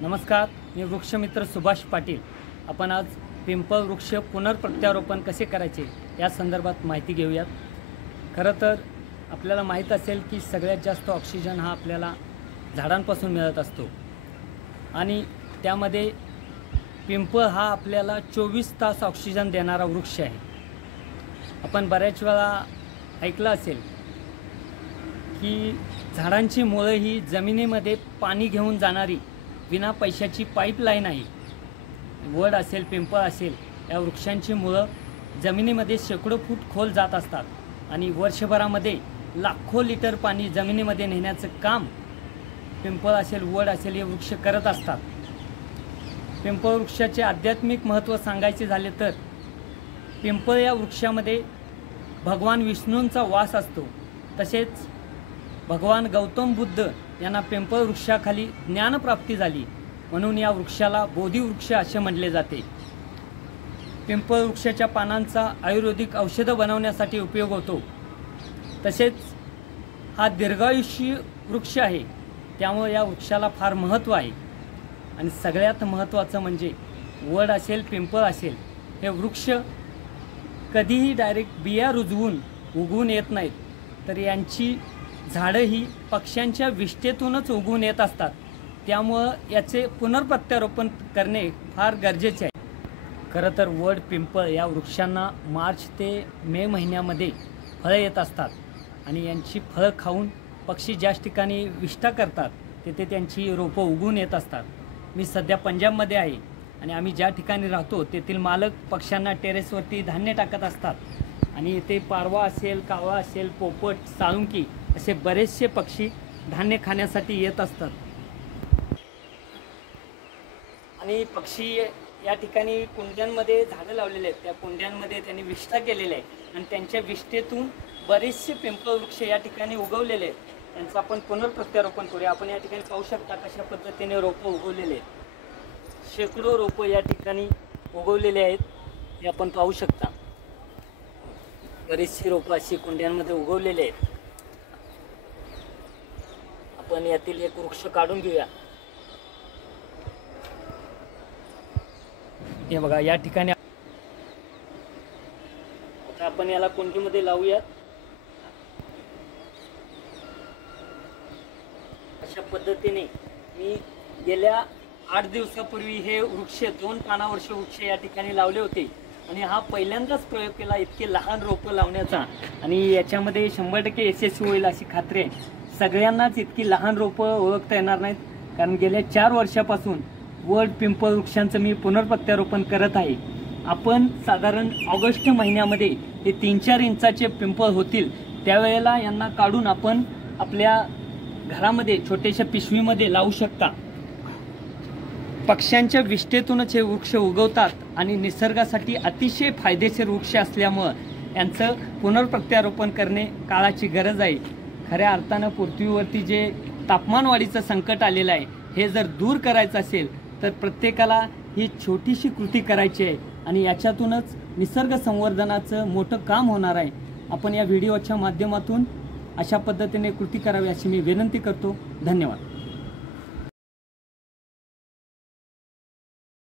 नमस्कार, मी वृक्षमित्र सुभाष पाटील। आपण आज पिंपळ वृक्ष पुनर्प्रत्यारोपण कसे करायचे या संदर्भात माहिती घेऊयात। खरं तर आपल्याला माहीत असेल की सगळ्यात जास्त ऑक्सिजन हा आपल्याला झाडांपासून मिळत असतो आणि त्यामध्ये पिंपळ हा आपल्याला 24 तास ऑक्सिजन देणारा वृक्ष आहे। आपण बऱ्याच वेळा ऐकलं असेल की झाडांची मुळे ही जमिनीमध्ये पाणी घेऊन जाणारी विना पैशाची पाईपलाईन आहे। वड असेल, पिंपळ असेल, या वृक्षांची मुळे जमिनीमध्ये शेकडो फूट खोल जात असतात आणि वर्षभरामध्ये लाखो लिटर पाणी जमिनीमध्ये नेण्याचं काम पिंपळ असेल, वड असेल हे वृक्ष करत असतात। पिंपळ वृक्षाचे आध्यात्मिक महत्त्व सांगायचे झाले तर पिंपळ या वृक्षामध्ये भगवान विष्णूंचा वास असतो। तसेच भगवान गौतम बुद्ध यांना पिंपळ वृक्षाखाली ज्ञानप्राप्ती झाली, म्हणून या वृक्षाला बोधिवृक्ष असे म्हटले जाते। पिंपळ वृक्षाच्या पानांचा आयुर्वेदिक औषध बनवण्यासाठी उपयोग होतो। तसेच हा दीर्घायुष्य वृक्ष आहे, त्यामुळे या वृक्षाला फार महत्त्व आहे। आणि सगळ्यात महत्त्वाचं म्हणजे वड असेल, पिंपळ असेल, हे वृक्ष कधीही डायरेक्ट बिया रुजवून उगवून येत नाहीत, तर यांची झाडं ही पक्ष्यांच्या विष्ठेतूनच उगवून येत असतात। त्यामुळं याचे पुनर्प्रत्यारोपण करणे फार गरजेचे आहे। खरं तर वड, पिंपळ या वृक्षांना मार्च ते मे महिन्यामध्ये फळं येत असतात आणि यांची फळं खाऊन पक्षी ज्याच ठिकाणी विष्ठा करतात तिथे त्यांची रोपं उगवून येत असतात। मी सध्या पंजाबमध्ये आहे आणि आम्ही ज्या ठिकाणी राहतो तेथील मालक पक्ष्यांना टेरेसवरती धान्य टाकत असतात आणि इथे पारवा असेल, कावळा असेल, पोपट, साळुंकी असे बरेचसे पक्षी धान्य खाण्यासाठी येत असतात। आणि पक्षी या ठिकाणी कुंड्यांमध्ये झाडं लावलेले आहेत, त्या कुंड्यांमध्ये त्यांनी विष्ठा केलेली आहे आणि त्यांच्या विष्ठेतून बरेचसे पिंपळ वृक्ष या ठिकाणी उगवलेले आहेत। त्यांचं आपण पुनर्प्रत्यारोपण करूया। आपण या ठिकाणी पाहू शकता कशा पद्धतीने रोपं उगवलेले आहेत। शेकडो रोपं या ठिकाणी उगवलेले आहेत, हे आपण पाहू शकता। बरेचशी रोपं अशी कुंड्यांमध्ये उगवलेले आहेत। आपण यातील एक वृक्ष काढून घेऊया। हे बघा, या ठिकाणी आता आपण याला कुंडीमध्ये लावूयात। अशा पद्धतीने मी गेल्या 8 दिवसापूर्वी हे वृक्ष 2 पानावर्ष वृक्ष या ठिकाणी लावले होते आणि हा पहिल्यांदाच प्रयोग केला इतके लहान रोपं लावण्याचा आणि याच्यामध्ये 100% यशस्वी होईल अशी खात्री आहे। सगळ्यांनाच इतकी लहान रोपं ओळखता येणार नाहीत, कारण गेल्या 4 वर्षापासून वड, पिंपळ वृक्षांचं मी पुनर्प्रत्यारोपण करत आहे। आपण साधारण ऑगस्ट महिन्यामध्ये हे 3-4 इंचाचे पिंपळ होतील त्यावेळेला यांना काढून आपण आपल्या घरामध्ये छोट्याशा पिशवीमध्ये लावू शकता। पक्ष्यांच्या विष्ठेतूनच हे वृक्ष उगवतात आणि निसर्गासाठी अतिशय फायदेशीर वृक्ष असल्यामुळं यांचं पुनर्प्रत्यारोपण करणे काळाची गरज आहे। खऱ्या अर्थानं पृथ्वीवरती जे तापमानवाढीचं संकट आलेलं आहे हे जर दूर करायचं असेल तर प्रत्येकाला ही छोटीशी कृती करायची आहे आणि याच्यातूनच निसर्ग संवर्धनाचं मोठं काम होणार आहे। आपण या व्हिडिओच्या माध्यमातून अशा पद्धतीने कृती करावी अशी मी विनंती करतो। धन्यवाद।